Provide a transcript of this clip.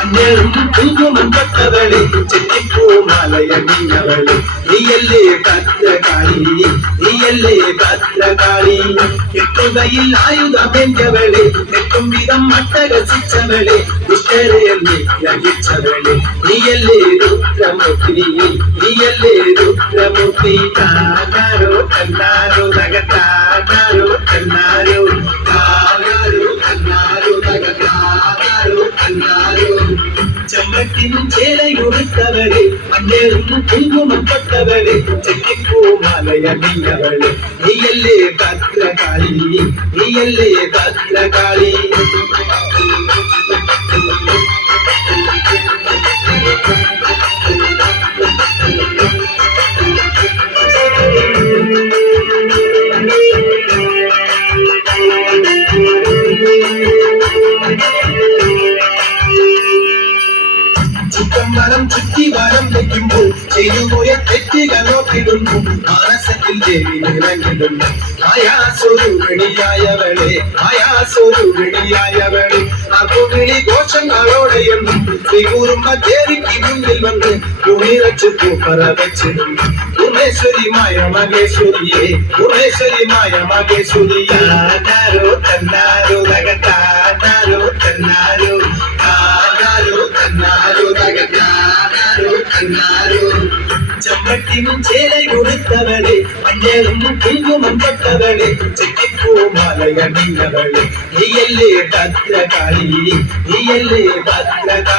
മഞ്ഞളും കുങ്കുമം തൊട്ടവളെ ചെത്തിപ്പൂമാലയണിഞ്ഞവളെ നീയല്ലേ ഭദ്രകാളി നീയല്ലേ ഭദ്രകാളി കെട്ടുകയിൽ ആയുധമെഞ്ചവളെ കെട്ടും വിധം മട്ടകസിച്ചവളെ ദുഷ്ടരെ നിഗ്രഹിച്ചവളെ നീയല്ലേ രുദ്രമൂർത്തി നീയല്ലേ രുദ്രമൂർത്തി താനാരോ കന്നാരോ നഗതാനാരോ കന്നാരോ താനാരോ കന്നാരോ നഗതാനാരോ കന്നാരോ ചെമ്മട്ടിൻ ചേലയുടുത്തവളെ മഞ്ഞളും കുങ്കുമം തൊട്ടവളെ ചെത്തിപ്പൂമാലയണിഞ്ഞവളെ നീയല്ലേ ഭദ്രകാളി നീയല്ലേ ഭദ്രകാളി ചുറ്റമ്പലം ചുറ്റി വരം വയ്ക്കുമ്പോൾ ചെയ്തുപോയ തെറ്റുകൾ നോക്കിടുന്നു മാനസത്തിൽ ദേവി നിറഞ്ഞിടുന്നു ആയാസൊരുവണിയായവളെ ആയാസൊരുവണിയായവളെ അകുവിളി ഘോഷങ്ങളോടെ എന്നും ശ്രീകുറുമ്പ ദേവിക്ക് മുന്നിൽ വന്ന് കുണിറച്ചു പൂപ്പറ വെച്ചിടുന്നു ഉമേശ്വരിമായ മകേശ്വരിയെ ഉമേശ്വരിമായ മകേശ്വരിയാരോ തന്നാരോ നഗതാരോ തന്നാരോ ചെമ്പട്ടിനും ചേലയുടുത്തവളെ മഞ്ഞളും കുങ്കുമം തൊട്ടവളെ ചെത്തിപ്പൂമാലയണിഞ്ഞവളെ നീയല്ലേ ഭദ്രകാളി നീയല്ലേ ഭദ്രകാളി